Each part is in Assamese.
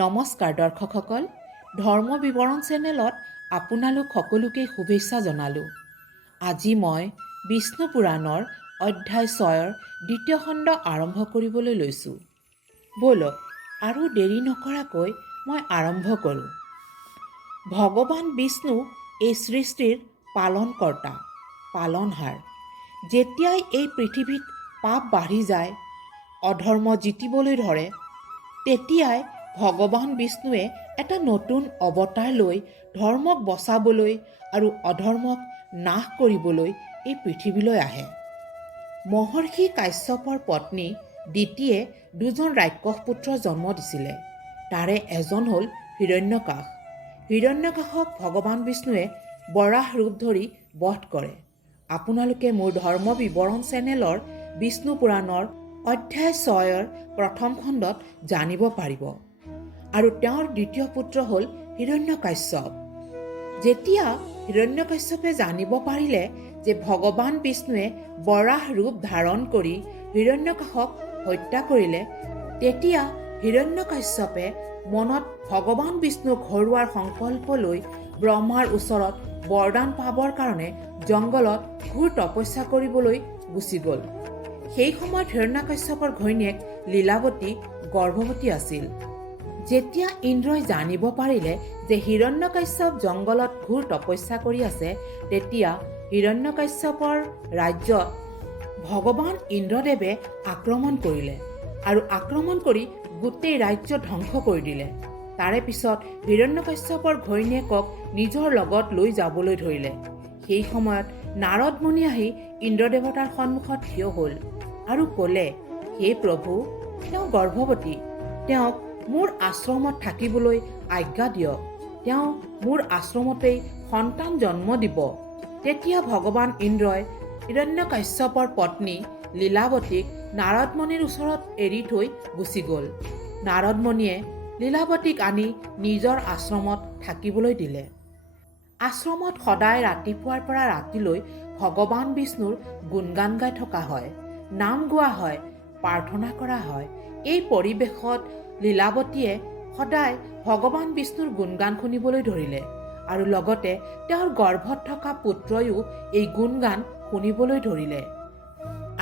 নমস্কাৰ দৰ্শকসকল, ধৰ্ম বিৱৰণ চেনেলত আপোনালোক সকলোকে শুভেচ্ছা জনালোঁ। আজি মই বিষ্ণু পুৰাণৰ অধ্যায় 6ৰ দ্বিতীয় খণ্ড আৰম্ভ কৰিবলৈ লৈছোঁ। ব'লক আৰু দেৰি নকৰাকৈ মই আৰম্ভ কৰোঁ। ভগৱান বিষ্ণু এই সৃষ্টিৰ পালনকৰ্তা, পালনহাৰ। যেতিয়াই এই পৃথিৱীত পাপ বাঢ়ি যায়, অধৰ্ম জিতিবলৈ ধৰে, তেতিয়াই ভগৱান বিষ্ণুৱে এটা নতুন অৱতাৰ লৈ ধৰ্মক বচাবলৈ আৰু অধৰ্মক নাশ কৰিবলৈ এই পৃথিৱীলৈ আহে। মহৰ্ষি কাশ্যপৰ পত্নী দিতিয়ে দুজন ৰাক্ষস পুত্ৰ জন্ম দিছিলে। তাৰে এজন হ'ল হিৰণ্যকাশ। হিৰণ্যকাশক ভগৱান বিষ্ণুৱে বৰাহ ৰূপ ধৰি বধ কৰে। আপোনালোকে মোৰ ধৰ্ম বিৱৰণ চেনেলৰ বিষ্ণু পুৰাণৰ অধ্যায় 6ৰ প্ৰথম খণ্ডত জানিব পাৰিব। আৰু তেওঁৰ দ্বিতীয় পুত্ৰ হ'ল হিৰণ্যকাশ্যপ। যেতিয়া হিৰণ্যকাশ্যপে জানিব পাৰিলে যে ভগৱান বিষ্ণুৱে বৰাহ ৰূপ ধাৰণ কৰি হিৰণ্যকাশক হত্যা কৰিলে, তেতিয়া হিৰণ্যকাশ্যপে মনত ভগৱান বিষ্ণুক হৰুৱাৰ সংকল্প লৈ ব্ৰহ্মাৰ ওচৰত বৰদান পাবৰ কাৰণে জংঘলত ঘোৰ তপস্যা কৰিবলৈ গুচি গ'ল। সেই সময়ত হিৰণ্যকাশ্যপৰ ঘৈণীয়েক লীলাৱতী গৰ্ভৱতী আছিল। যেতিয়া ইন্দ্ৰই জানিব পাৰিলে যে হিৰণ্যকাশ্যপ জংঘলত ঘোৰ তপস্যা কৰি আছে, তেতিয়া হিৰণ্যকাশ্যপৰ ৰাজ্যত ভগৱান ইন্দ্ৰদেৱে আক্ৰমণ কৰিলে আৰু আক্ৰমণ কৰি গোটেই ৰাজ্য ধ্বংস কৰি দিলে। তাৰে পিছত হিৰণ্যকাশ্যপৰ ঘৈণীয়েকক নিজৰ লগত লৈ যাবলৈ ধৰিলে। সেই সময়ত নাৰদ মুনি আহি ইন্দ্ৰদেৱতাৰ সন্মুখত থিয় হ'ল আৰু ক'লে, হে প্ৰভু, তেওঁ গৰ্ভৱতী, তেওঁক মোৰ আশ্ৰমত থাকিবলৈ আজ্ঞা দিয়ক। তেওঁ মোৰ আশ্ৰমতেই সন্তান জন্ম দিব। তেতিয়া ভগৱান ইন্দ্ৰই হিৰণ্যকাশ্যপৰ পত্নী লীলাৱতীক নাৰদ মুনিৰ ওচৰত এৰি থৈ গুচি গ'ল। নাৰদ মুনিয়ে লীলাৱতীক আনি নিজৰ আশ্ৰমত থাকিবলৈ দিলে। আশ্ৰমত সদায় ৰাতিপুৱাৰ পৰা ৰাতিলৈ ভগৱান বিষ্ণুৰ গুণগান গাই থকা হয়, নাম গোৱা হয়, প্ৰাৰ্থনা কৰা হয়। এই পৰিৱেশত লীলাৱতীয়ে সদায় ভগৱান বিষ্ণুৰ গুণগান শুনিবলৈ ধৰিলে আৰু লগতে তেওঁৰ গৰ্ভত থকা পুত্ৰয়ো এই গুণগান শুনিবলৈ ধৰিলে।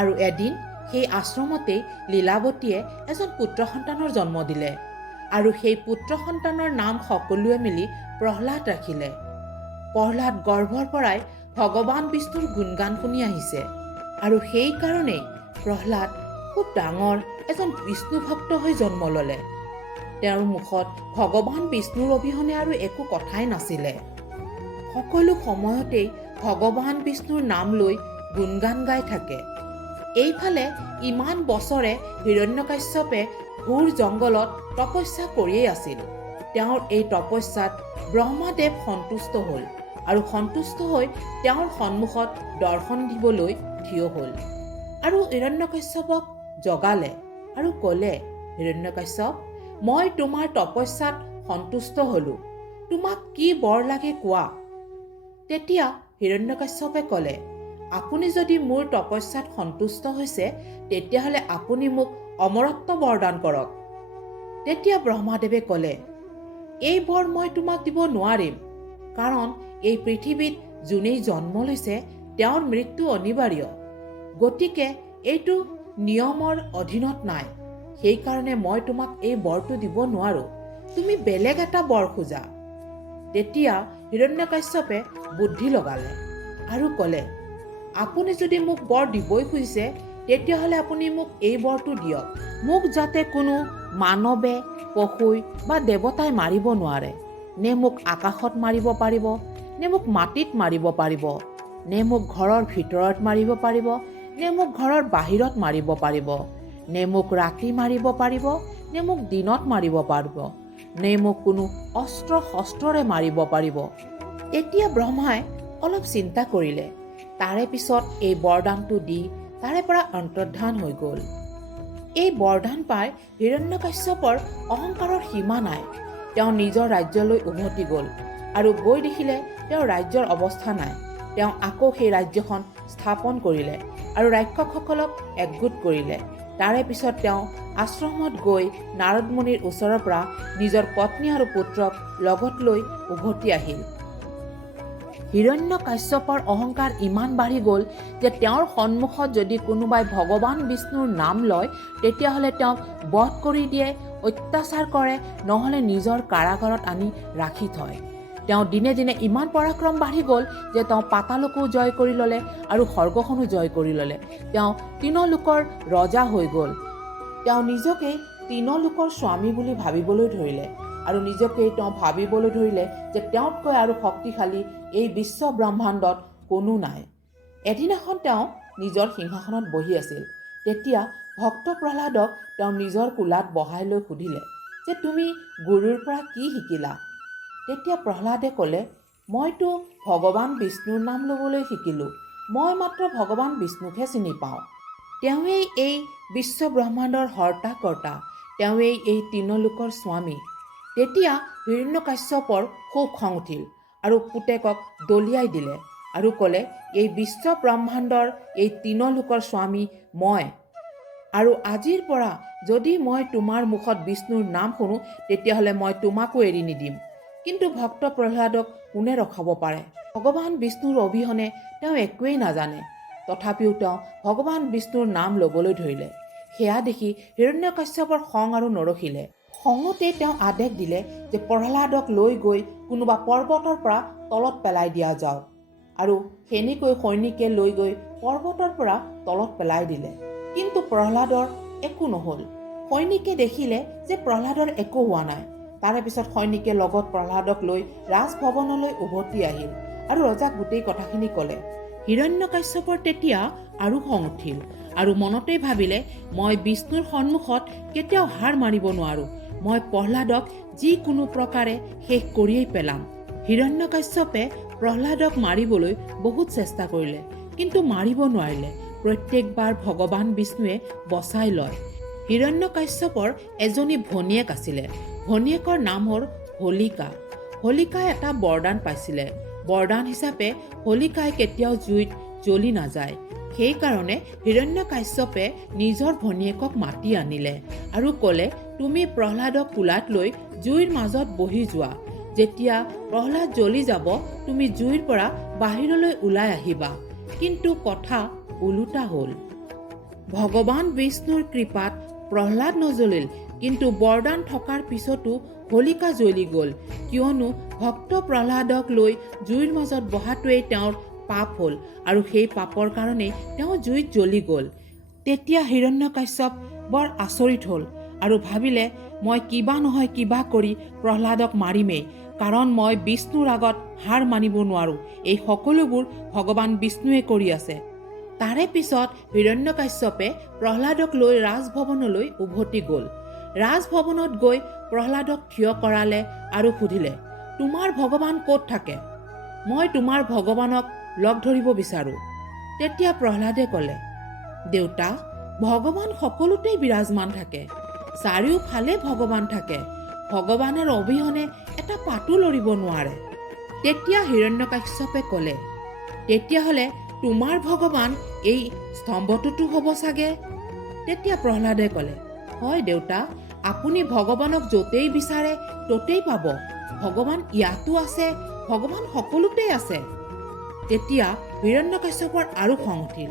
আৰু এদিন সেই আশ্ৰমতেই লীলাৱতীয়ে এজন পুত্ৰ সন্তানৰ জন্ম দিলে আৰু সেই পুত্ৰ সন্তানৰ নাম সকলোৱে মিলি প্ৰহ্লাদ ৰাখিলে। প্ৰহ্লাদ গৰ্ভৰ পৰাই ভগৱান বিষ্ণুৰ গুণগান শুনি আহিছে আৰু সেইকাৰণেই প্ৰহ্লাদ খুব ডাঙৰ এজন বিষ্ণু ভক্ত হৈ জন্ম ল'লে। তেওঁৰ মুখত ভগৱান বিষ্ণুৰ অবিহনে আৰু একো কথাই নাছিলে। সকলো সময়তেই ভগৱান বিষ্ণুৰ নাম লৈ গুণগান গাই থাকে। এইফালে ইমান বছৰে হিৰণ্যকাশ্যপে ঘোৰ জংঘলত তপস্যা কৰিয়েই আছিল। তেওঁৰ এই তপস্যাত ব্ৰহ্মাদেৱ সন্তুষ্ট হ'ল আৰু সন্তুষ্ট হৈ তেওঁৰ সন্মুখত দৰ্শন দিবলৈ থিয় হ'ল আৰু হিৰণ্যকাশ্যপক জগালে আৰু ক'লে, হিৰণ্যকাশ্যপ, মই তোমাৰ তপস্যাত সন্তুষ্ট হ'লোঁ। তোমাক কি বৰ লাগে কোৱা। তেতিয়া হিৰণ্যকাশ্যপে ক'লে, আপুনি যদি মোৰ তপস্যাত সন্তুষ্ট হৈছে, তেতিয়াহ'লে আপুনি মোক অমৰত্ব বৰদান কৰক। তেতিয়া ব্ৰহ্মাদেৱে ক'লে, এই বৰ মই তোমাক দিব নোৱাৰিম, কাৰণ এই পৃথিৱীত যোনেই জন্ম লৈছে তেওঁৰ মৃত্যু অনিবাৰ্য। গতিকে এইটো নিয়মৰ অধীনত নাই। সেইকাৰণে মই তোমাক এই বৰটো দিব নোৱাৰোঁ। তুমি বেলেগ এটা বৰ খোজা। তেতিয়া হিৰণ্যকাশ্যপে বুদ্ধি লগালে আৰু ক'লে, আপুনি যদি মোক বৰ দিবই খুজিছে, তেতিয়াহ'লে আপুনি মোক এই বৰটো দিয়ক। মোক যাতে কোনো মানৱে, পশুই বা দেৱতাই মাৰিব নোৱাৰে। নে মোক আকাশত মাৰিব পাৰিব, নে মোক মাটিত মাৰিব পাৰিব, নে মোক ঘৰৰ ভিতৰত মাৰিব পাৰিব, নে মোক ঘৰৰ বাহিৰত মাৰিব পাৰিব, নে মোক ৰাতি মাৰিব পাৰিব, নে মোক দিনত মাৰিব পাৰিব, নে মোক কোনো অস্ত্ৰ শস্ত্ৰৰে মাৰিব পাৰিব। তেতিয়া ব্ৰহ্মাই অলপ চিন্তা কৰিলে। তাৰে পিছত এই বৰদানটো দি তাৰে পৰা অন্তৰ্ধান হৈ গ'ল। এই বৰদান পাই হিৰণ্যকাশ্যপৰ অহংকাৰৰ সীমা নাই। তেওঁ নিজৰ ৰাজ্যলৈ উভতি গ'ল আৰু গৈ দেখিলে তেওঁৰ ৰাজ্যৰ অৱস্থা নাই। তেওঁ আকৌ সেই ৰাজ্যখন স্থাপন কৰিলে আৰু ৰাক্ষসসকলক একগোট কৰিলে। তাৰে পিছত তেওঁ আশ্ৰমত গৈ নাৰদ মুনিৰ ওচৰৰ পৰা নিজৰ পত্নী আৰু পুত্ৰক লগত লৈ উভতি আহিল। হিৰণ্যকাশ্যপৰ অহংকাৰ ইমান বাঢ়ি গ'ল যে তেওঁৰ সন্মুখত যদি কোনোবাই ভগৱান বিষ্ণুৰ নাম লয় তেতিয়াহ'লে তেওঁক বধ কৰি দিয়ে, অত্যাচাৰ কৰে, নহ'লে নিজৰ কাৰাগাৰত আনি ৰাখি থয়। তেওঁ দিনে দিনে ইমান পৰাক্ৰম বাঢ়ি গ'ল যে তেওঁ পাতালকো জয় কৰি ল'লে আৰু স্বৰ্গখনো জয় কৰি ল'লে। তেওঁ তিনলোকৰ ৰজা হৈ গ'ল। তেওঁ নিজকে তিনলোকৰ স্বামী বুলি ভাবিবলৈ ধৰিলে আৰু নিজকে তেওঁ ভাবিবলৈ ধৰিলে যে তেওঁতকৈ আৰু শক্তিশালী এই বিশ্ব ব্ৰহ্মাণ্ডত কোনো নাই। এদিনাখন তেওঁ নিজৰ সিংহাসনত বহি আছিল। তেতিয়া ভক্ত প্ৰহ্লাদক তেওঁ নিজৰ কোলাত বহাই লৈ সুধিলে যে তুমি গুৰুৰ পৰা কি শিকিলা? তেতিয়া প্ৰহ্লাদে ক'লে, মইতো ভগৱান বিষ্ণুৰ নাম ল'বলৈ শিকিলোঁ। মই মাত্ৰ ভগৱান বিষ্ণুকহে চিনি পাওঁ। তেওঁৱেই এই বিশ্ব ব্ৰহ্মাণ্ডৰ হৰ্তা কৰ্তা, তেওঁৱেই এই তিনলোকৰ স্বামী। তেতিয়া হিৰণ্যকাশ্যপৰ খুব খং উঠিল আৰু পুতেকক দলিয়াই দিলে আৰু ক'লে, এই বিশ্ব ব্ৰহ্মাণ্ডৰ এই তিনলোকৰ স্বামী মই, আৰু আজিৰ পৰা যদি মই তোমাৰ মুখত বিষ্ণুৰ নাম শুনো তেতিয়াহ'লে মই তোমাকো এৰি নিদিম। কিন্তু ভক্ত প্ৰহ্লাদক কোনে ৰখাব পাৰে? ভগৱান বিষ্ণুৰ অবিহনে তেওঁ একোৱেই নাজানে। তথাপিও তেওঁ ভগৱান বিষ্ণুৰ নাম ল'বলৈ ধৰিলে। সেয়া দেখি হিৰণ্যকাশ্যপৰ খং আৰু নৰখিলে। খঙতে তেওঁ আদেশ দিলে যে প্ৰহ্লাদক লৈ গৈ কোনোবা পৰ্বতৰ পৰা তলত পেলাই দিয়া যাওক। আৰু সেনেকৈ সৈনিকে লৈ গৈ পৰ্বতৰ পৰা তলত পেলাই দিলে। কিন্তু প্ৰহ্লাদৰ একো নহ'ল। সৈনিকে দেখিলে যে প্ৰহ্লাদৰ একো হোৱা নাই। তাৰে পিছত সৈনিকে লগত প্ৰহ্লাদক লৈ ৰাজভৱনলৈ উভতি আহিল আৰু ৰজাক গোটেই কথাখিনি ক'লে। হিৰণ্যকাশ্যপৰ তেতিয়া আৰু খং উঠিল আৰু মনতেই ভাবিলে, মই বিষ্ণুৰ সন্মুখত কেতিয়াও হাৰ মাৰিব নোৱাৰোঁ। মই প্ৰহ্লাদক যিকোনো প্ৰকাৰে শেষ কৰিয়েই পেলাম। হিৰণ্যকাশ্যপে প্ৰহ্লাদক মাৰিবলৈ বহুত চেষ্টা কৰিলে, কিন্তু মাৰিব নোৱাৰিলে। প্ৰত্যেকবাৰ ভগৱান বিষ্ণুৱে বচাই লয়। হিৰণ্যকাশ্যপৰ এজনী ভনীয়েক আছিলে। ভনীয়েকৰ নাম হ'ল হোলিকা। হোলিকাই এটা বৰদান পাইছিলে। বৰদান হিচাপে হোলিকাই কেতিয়াও জুইত জ্বলি নাযায়। সেইকাৰণে হিৰণ্যকাশ্যপে নিজৰ ভনীয়েকক মাতি আনিলে আৰু ক'লে, তুমি প্ৰহ্লাদক কোলাত লৈ জুইৰ মাজত বহি যোৱা। যেতিয়া প্ৰহ্লাদ জ্বলি যাব তুমি জুইৰ পৰা বাহিৰলৈ ওলাই আহিবা। কিন্তু কথা ওলোটা হ'ল। ভগৱান বিষ্ণুৰ কৃপাত প্ৰহ্লাদ নজ্বলিল, কিন্তু বৰদান থকাৰ পিছতো হোলিকা জ্বলি গ'ল, কিয়নো ভক্ত প্ৰহ্লাদক লৈ জুইৰ মাজত বহাটোৱেই তেওঁৰ পাপ হ'ল আৰু সেই পাপৰ কাৰণেই তেওঁ জুইত জ্বলি গ'ল। তেতিয়া হিৰণ্যকাশ্যপ বৰ আচৰিত হ'ল আৰু ভাবিলে, মই কিবা নহয় কিবা কৰি প্ৰহ্লাদক মাৰিমেই, কাৰণ মই বিষ্ণুৰ আগত হাৰ মানিব নোৱাৰোঁ। এই সকলোবোৰ ভগৱান বিষ্ণুৱে কৰি আছে। তাৰে পিছত হিৰণ্যকাশ্যপে প্ৰহ্লাদক লৈ ৰাজভৱনলৈ উভতি গ'ল। ৰাজভৱনত গৈ প্ৰহ্লাদক থিয় কৰালে আৰু সুধিলে, তোমাৰ ভগৱান ক'ত থাকে? মই তোমাৰ ভগৱানক লগ ধৰিব বিচাৰোঁ। তেতিয়া প্ৰহ্লাদে ক'লে, দেউতা, ভগৱান সকলোতেই বিৰাজমান থাকে। চাৰিওফালে ভগৱান থাকে। ভগৱানৰ অবিহনে এটা পাতো লৰিব নোৱাৰে। তেতিয়া হিৰণ্যকাশ্যপে ক'লে, তেতিয়াহ'লে তোমাৰ ভগৱান এই স্তম্ভটোতো হ'ব চাগে? তেতিয়া প্ৰহ্লাদে ক'লে, হয় দেউতা, আপুনি ভগৱানক য'তেই বিচাৰে ত'তেই পাব। ভগৱান ইয়াতো আছে, ভগৱান সকলোতেই আছে। তেতিয়া হিৰণ্যকাশ্যপৰ আৰু খং উঠিল।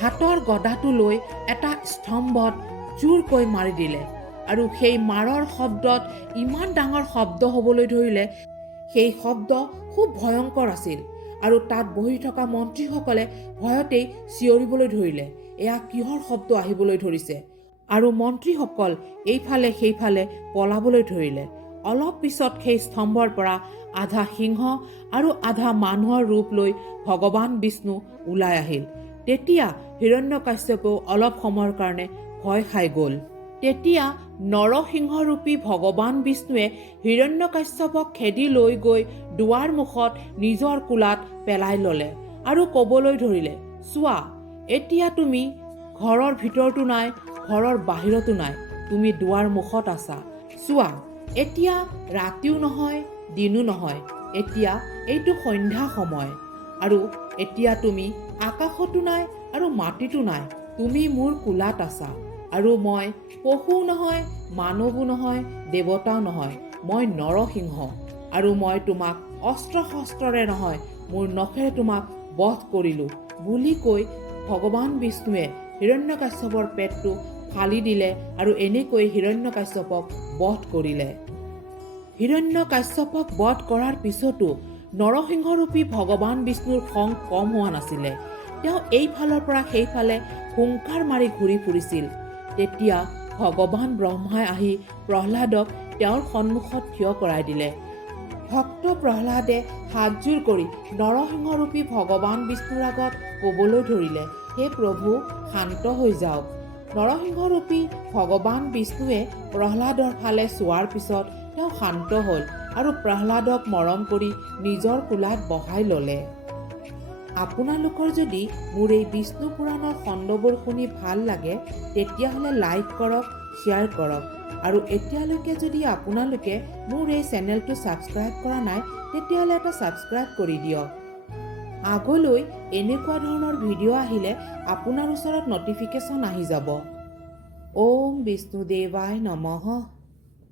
হাতৰ গদাটো লৈ এটা স্তম্ভত জোৰকৈ মাৰি দিলে আৰু সেই মাৰৰ শব্দত ইমান ডাঙৰ শব্দ হ'বলৈ ধৰিলে। সেই শব্দ খুব ভয়ংকৰ আছিল আৰু তাত বহি থকা মন্ত্ৰীসকলে ভয়তেই চিঞৰিবলৈ ধৰিলে, এয়া কিহৰ শব্দ আহিবলৈ ধৰিছে? আৰু মন্ত্ৰীসকল এইফালে সেইফালে পলাবলৈ ধৰিলে। অলপ পিছত সেই স্তম্ভৰ পৰা আধা সিংহ আৰু আধা মানুহৰ ৰূপ লৈ ভগৱান বিষ্ণু ওলাই আহিল। তেতিয়া হিৰণ্যকাশ্যপেও অলপ সময়ৰ কাৰণে ভয় খাই গ'ল। তেতিয়া নৰসিংহৰূপী ভগৱান বিষ্ণুৱে হিৰণ্যকাশ্যপক খেদি লৈ গৈ দুৱাৰ মুখত নিজৰ কোলাত পেলাই ল'লে আৰু ক'বলৈ ধৰিলে, চোৱা, এতিয়া তুমি ঘৰৰ ভিতৰতো নাই, ঘৰৰ বাহিৰতো নাই, তুমি দুৱাৰ মুখত আছা। চোৱা, এতিয়া ৰাতিও নহয়, দিনো নহয়, এতিয়া এইটো সন্ধ্যা সময় আৰু এতিয়া তুমি আকাশতো নাই আৰু মাটিতো নাই, তুমি মোৰ কোলাত আছা। আৰু মই পশু নহয়, মানৱো নহয়, দেৱতাও নহয়, মই নৰসিংহ। আৰু মই তোমাক অস্ত্ৰ শস্ত্ৰৰে নহয়, মোৰ নখেৰে তোমাক বধ কৰিলোঁ বুলি কৈ ভগৱান বিষ্ণুৱে হিৰণ্যকাশ্যপৰ পেটটো ফালি দিলে আৰু এনেকৈ হিৰণ্যকাশ্যপক বধ কৰিলে। হিৰণ্যকাশ্যপক বধ কৰাৰ পিছতো নৰসিংহৰূপী ভগৱান বিষ্ণুৰ খং কম হোৱা নাছিলে। তেওঁ এইফালৰ পৰা সেইফালে হুংকাৰ মাৰি ঘূৰি ফুৰিছিল। তেতিয়া ভগৱান ব্ৰহ্মাই আহি প্ৰহ্লাদক তেওঁৰ সন্মুখত থিয় কৰাই দিলে। ভক্ত প্ৰহ্লাদে হাতযোৰ কৰি নৰসিংহৰূপী ভগৱান বিষ্ণুৰ আগত ক'বলৈ ধৰিলে, হে প্ৰভু, শান্ত হৈ যাওক। নৰসিংহৰূপী ভগৱান বিষ্ণুৱে প্ৰহ্লাদৰ ফালে চোৱাৰ পিছত তেওঁ শান্ত হ'ল আৰু প্ৰহ্লাদক মৰম কৰি নিজৰ কোলাত বহাই ল'লে। আপোনালোকৰ যদি মোৰ এই বিষ্ণু পুৰাণৰ খণ্ডবোৰ শুনি ভাল লাগে তেতিয়াহ'লে লাইক কৰক, শ্বেয়াৰ কৰক। আৰু এতিয়ালৈকে যদি আপোনালোকে মোৰ এই চেনেলটো ছাবস্ক্ৰাইব কৰা নাই তেতিয়াহ'লে এটা ছাবস্ক্ৰাইব কৰি দিয়ক। আগলৈ এনেকুৱা ধৰণৰ ভিডিঅ' আহিলে আপোনাৰ ওচৰত নটিফিকেশ্যন আহি যাব। ওম বিষ্ণুদেৱায় নমঃ।